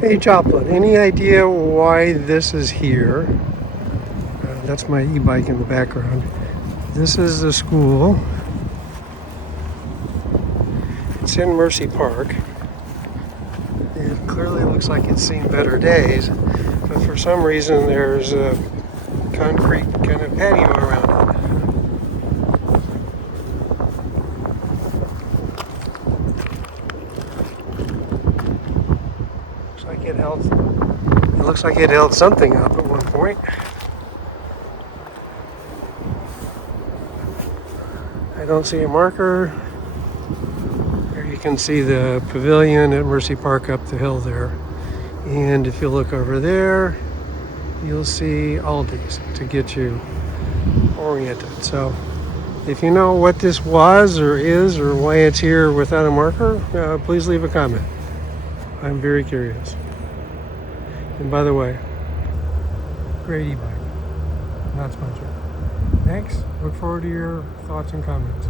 Hey Joplin, any idea why this is here? That's my e-bike in the background. This is the school. It's in Mercy Park. It clearly looks like it's seen better days, but for some reason there's a concrete kind of patio around it. It looks like it held something up at one point. I don't see a marker. There you can see the pavilion at Mercy Park up the hill there. And if you look over there, you'll see Aldi's to get you oriented. So if you know what this was or is or why it's here without a marker, please leave a comment. I'm very curious. And by the way, great e-bike, not sponsored. Thanks. Look forward to your thoughts and comments.